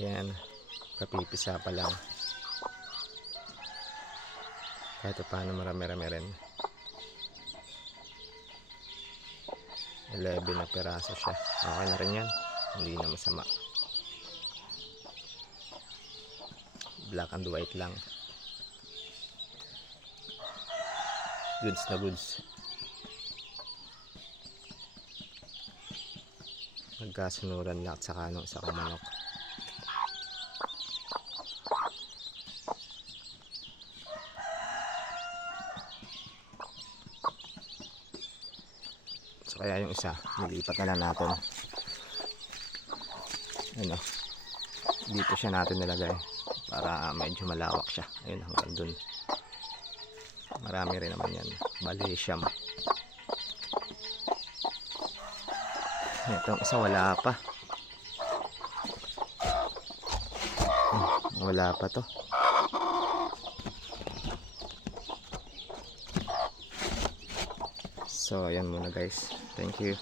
Ayan, kapipisa pa lang. Kahit paano marami-rami rin. 11 na piraso siya. Okay na rin yan. Hindi na masama. Black and white lang. Goods na goods. Magkasunuran lang at saka nung isa kong manok. So kaya yung isa, nilipat na lang natin. Ano, dito siya natin nilagay para medyo malawak siya. Ayun, hanggang dun. Marami rin naman yan. Bali siyam. Itong isa wala pa. Wala pa to. So ayan muna guys. Thank you.